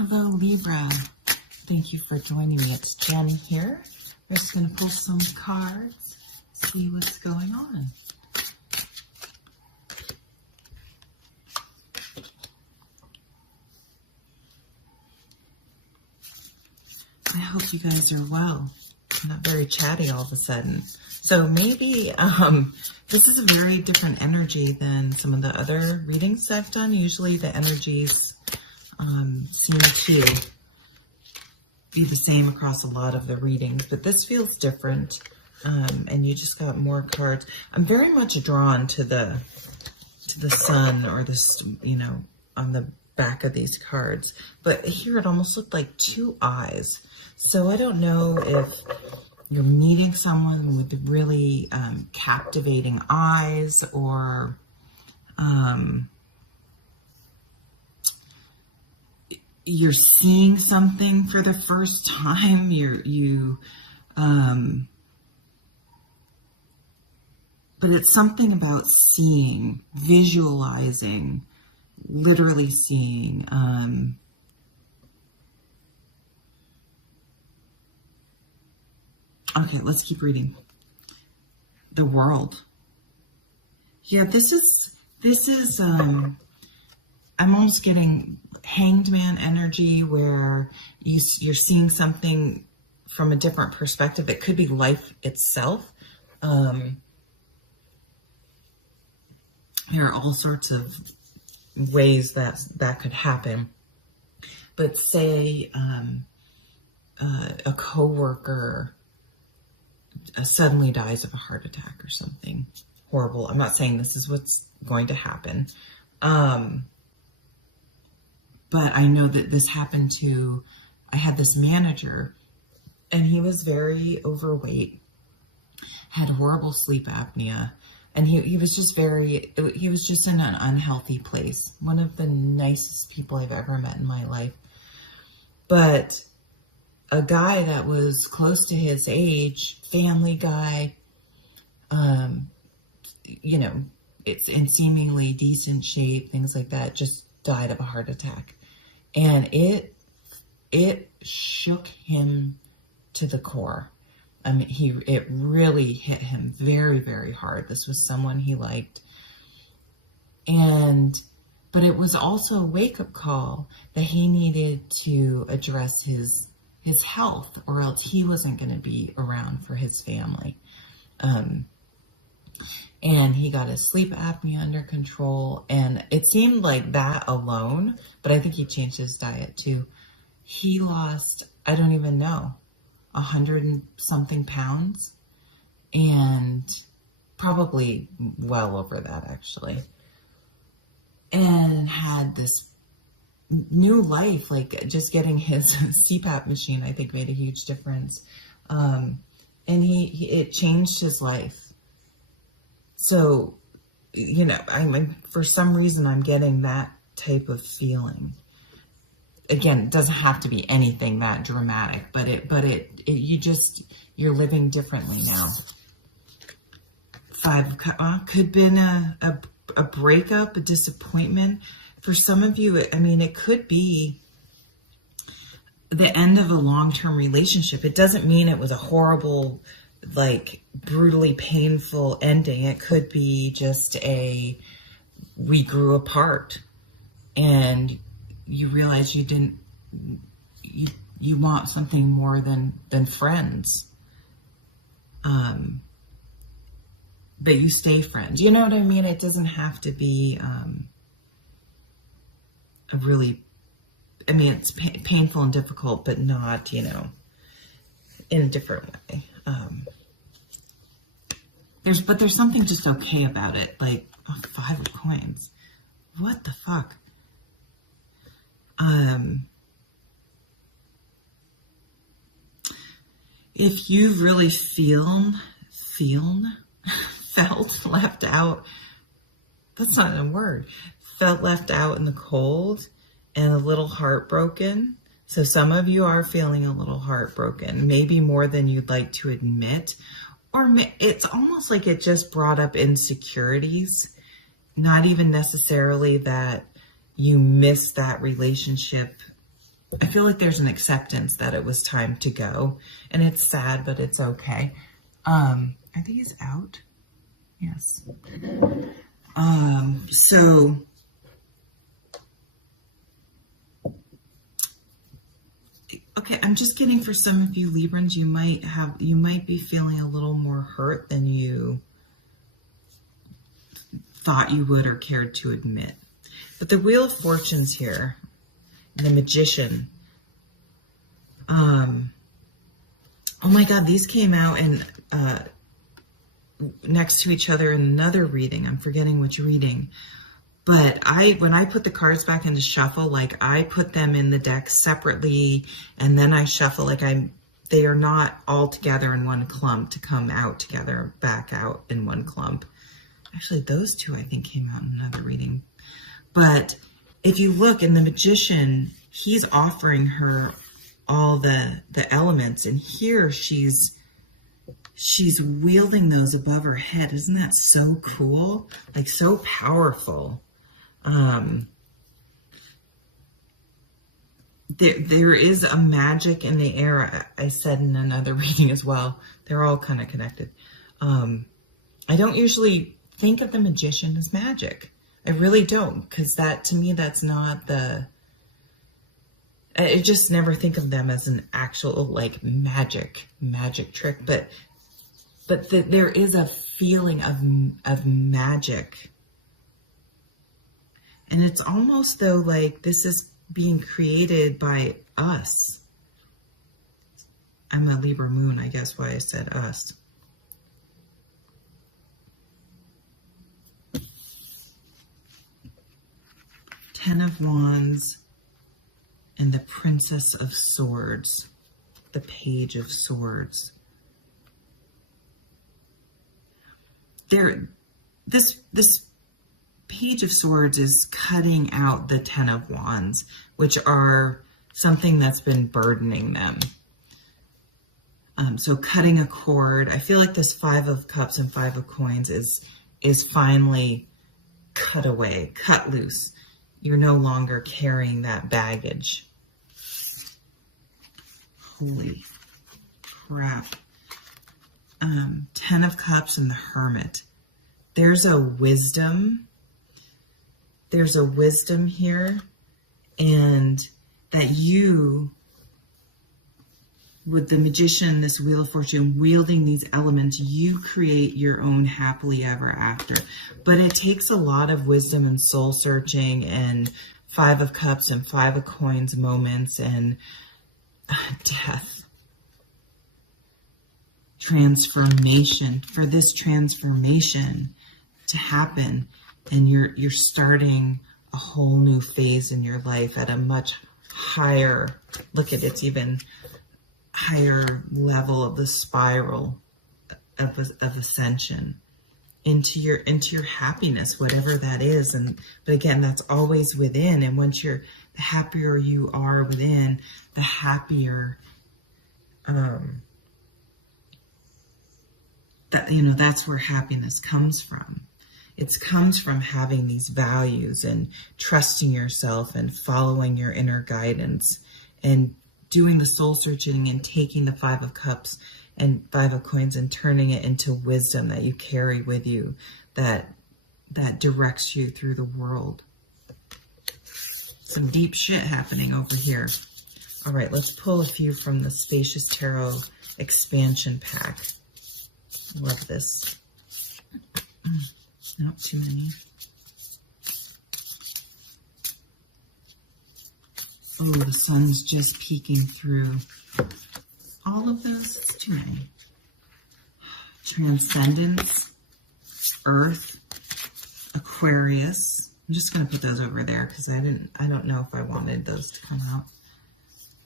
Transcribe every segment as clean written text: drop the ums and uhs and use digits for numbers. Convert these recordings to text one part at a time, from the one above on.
Hello, Libra. Thank you for joining me. It's Jen here. We're just going to pull some cards, see what's going on. I hope you guys are well. I'm not very chatty all of a sudden. So maybe this is a very different energy than some of the other readings I've done. Usually the energies seem to be the same across a lot of the readings, but this feels different. And you just got more cards. I'm very much drawn to the sun, or this, you know, on the back of these cards. But here it almost looked like two eyes. So I don't know if you're meeting someone with really captivating eyes, or you're seeing something for the first time. But it's something about seeing, visualizing, literally seeing. Okay, let's keep reading. The World. Yeah, this is I'm almost getting Hanged Man energy, where you're seeing something from a different perspective. It could be life itself. There are all sorts of ways that could happen. But say a coworker suddenly dies of a heart attack or something horrible. I'm not saying this is what's going to happen. But I know that this happened to, I had this manager, and he was very overweight, had horrible sleep apnea, and he was just he was just in an unhealthy place. One of the nicest people I've ever met in my life. But a guy that was close to his age, family guy, you know, it's in seemingly decent shape, things like that, just died of a heart attack. And it shook him to the core. I mean, it really hit him very, very hard. This was someone he liked. But it was also a wake-up call that he needed to address his health, or else he wasn't going to be around for his family. And he got his sleep apnea under control, and it seemed like that alone, but I think he changed his diet too. He lost, I don't even know, 100 and something pounds, and probably well over that actually, and had this new life. Like, just getting his CPAP machine, I think, made a huge difference. And it changed his life. So, you know, for some reason, I'm getting that type of feeling. Again, it doesn't have to be anything that dramatic, but you're living differently now. Could have been a breakup, a disappointment. For some of you, I mean, it could be the end of a long-term relationship. It doesn't mean it was a horrible, like, brutally painful ending. It could be just we grew apart, and you realize you want something more than friends. But you stay friends. You know what I mean? It doesn't have to be it's painful and difficult, but not, you know, in a different way. There's something just okay about it. Like, 5 of coins. What the fuck? If you really felt left out, that's not a word, felt left out in the cold and a little heartbroken. So some of you are feeling a little heartbroken, maybe more than you'd like to admit, or it's almost like it just brought up insecurities, not even necessarily that you missed that relationship I feel like there's an acceptance that it was time to go, and it's sad, but it's okay. Are these out? Yes. So okay, I'm just getting for some of you Librans, you might be feeling a little more hurt than you thought you would or cared to admit. But the Wheel of Fortune's here, the Magician. Oh my God, these came out in next to each other in another reading. I'm forgetting which reading. But when I put the cards back into shuffle, like I put them in the deck separately, and then I shuffle, like they are not all together in one clump to come out together, back out in one clump. Actually, those two I think came out in another reading. But if you look in the Magician, he's offering her all the elements, and here she's wielding those above her head. Isn't that so cool? Like so powerful. There is a magic in the air. I said in another reading as well. They're all kind of connected. I don't usually think of the Magician as magic. I really don't, because to me, that's not I just never think of them as an actual like magic trick, but there is a feeling of magic. And it's almost though like this is being created by us. I'm a Libra moon, I guess why I said us. Ten of Wands and the Princess of Swords, the Page of Swords. This Page of Swords is cutting out the Ten of Wands, which are something that's been burdening them. So cutting a cord. I feel like this Five of Cups and Five of Coins is finally cut away, cut loose. You're no longer carrying that baggage. Holy crap. Ten of Cups and the Hermit. There's a wisdom. There's a wisdom here, and that you, with the Magician, this Wheel of Fortune, wielding these elements, you create your own happily ever after. But it takes a lot of wisdom and soul searching and Five of Cups and Five of Coins moments and death. Transformation. For this transformation to happen, and you're starting a whole new phase in your life at a much higher, look at it's even higher level of the spiral of ascension into your happiness, whatever that is. But again, that's always within. And once the happier you are within, the happier that's where happiness comes from. It comes from having these values and trusting yourself and following your inner guidance and doing the soul searching and taking the Five of Cups and Five of Coins and turning it into wisdom that you carry with you that directs you through the world. Some deep shit happening over here. All right, let's pull a few from the Spacious Tarot Expansion Pack. Love this. Not too many. Oh, the sun's just peeking through all of those. It's too many. Transcendence, Earth, Aquarius. I'm just going to put those over there because I don't know if I wanted those to come out.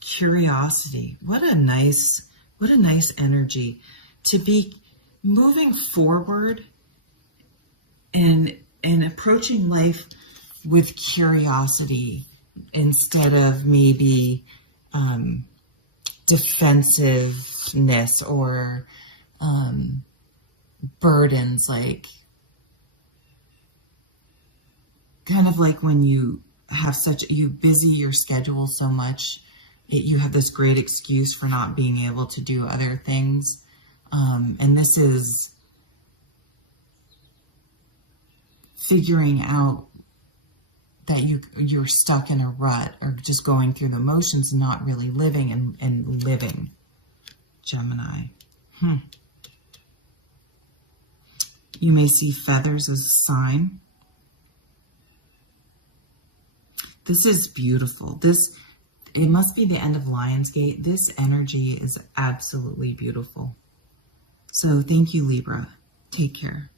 Curiosity. What a nice energy to be moving forward and approaching life with curiosity instead of maybe defensiveness or burdens, like kind of like when you have you busy your schedule so much you have this great excuse for not being able to do other things. And this is figuring out that you're stuck in a rut or just going through the motions and not really living and living, Gemini. You may see feathers as a sign. This is beautiful. It must be the end of Lionsgate. This energy is absolutely beautiful. So thank you, Libra. Take care.